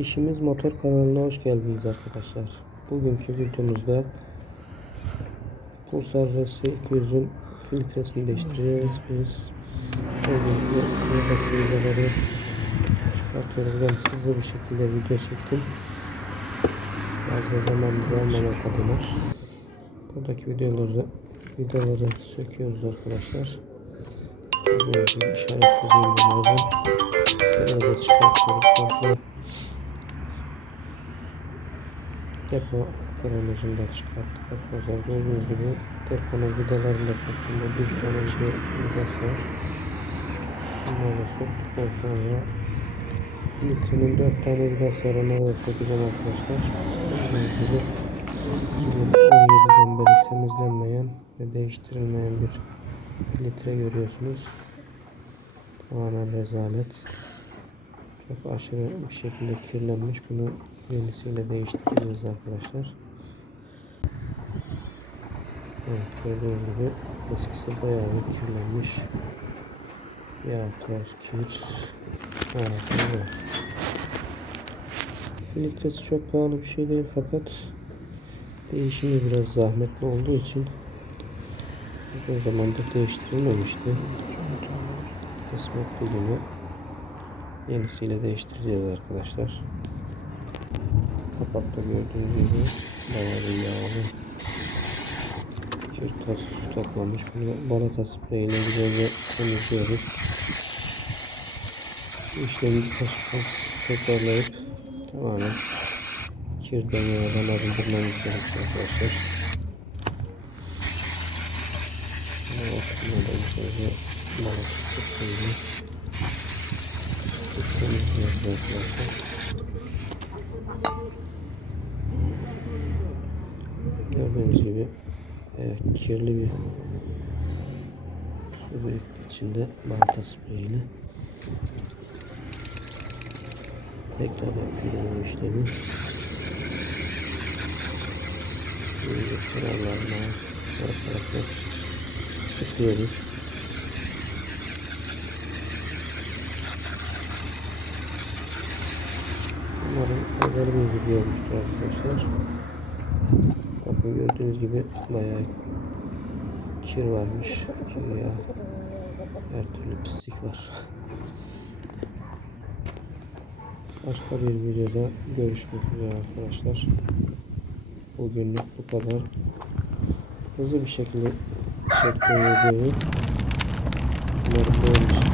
İşimiz Motor kanalına hoş geldiniz arkadaşlar. Bugünkü videomuzda Pulsar RS200'ün filtresini değiştireceğiz. Öncelikle buradaki vidaları çıkartıyoruz. Ben hızlı bir şekilde video çektim. Fazla zamanımızı almamak adına. Buradaki videoları vidaları söküyoruz arkadaşlar. Böyle işaretlediğim numaradan sırada çıkartıyoruz komple. Depo da çıkarttık arkadaşlar. Gördüğünüz gibi deponun vidalarını da söktüm. Bu 3 tane vidası var. Da söktükten sonra filtrenin 4 tane vidası var. Da sökeceğim arkadaşlar. Gördüğünüz gibi 2017'den beri temizlenmeyen ve değiştirilmeyen bir filtre görüyorsunuz. Tamamen rezalet. Çok aşırı bir şekilde kirlenmiş. Bunu yenisiyle değiştireceğiz arkadaşlar. Evet gördüğünüz gibi eskisi bayağı bir kirlenmiş. Yağ, toz, kir. Arası var. Filtresi çok pahalı bir şey değil fakat değişimi biraz zahmetli olduğu için uzun zamandır değiştirilmemişti. Kısmet bugünü yenisiyle değiştireceğiz arkadaşlar. Kapakta gördüğünüz gibi bayağı yağlı kir toz toplamış. Bunu balata spreyiyle güzelce temizliyoruz. İşlemi tekrarlayıp tamamen kirden yağdan arındırmamız gerekiyor arkadaşlar. Bunu da güzelce balata spreyiyle temizliyoruz arkadaşlar. Gördüğünüz gibi e, kirli bir su birikti içinde balta spreyiyle tekrar yapıyoruz bu işlemi. Kenarlarına her tarafa sıkıyoruz. Umarım faydalı bir video olmuştur arkadaşlar. Bakın gördüğünüz gibi bayağı kir varmış. Kir ya. Her türlü pislik var. Başka bir videoda görüşmek üzere arkadaşlar. Bugünlük bu kadar. Hızlı bir şekilde çektiğim videoyu umarım beğenmişsinizdir.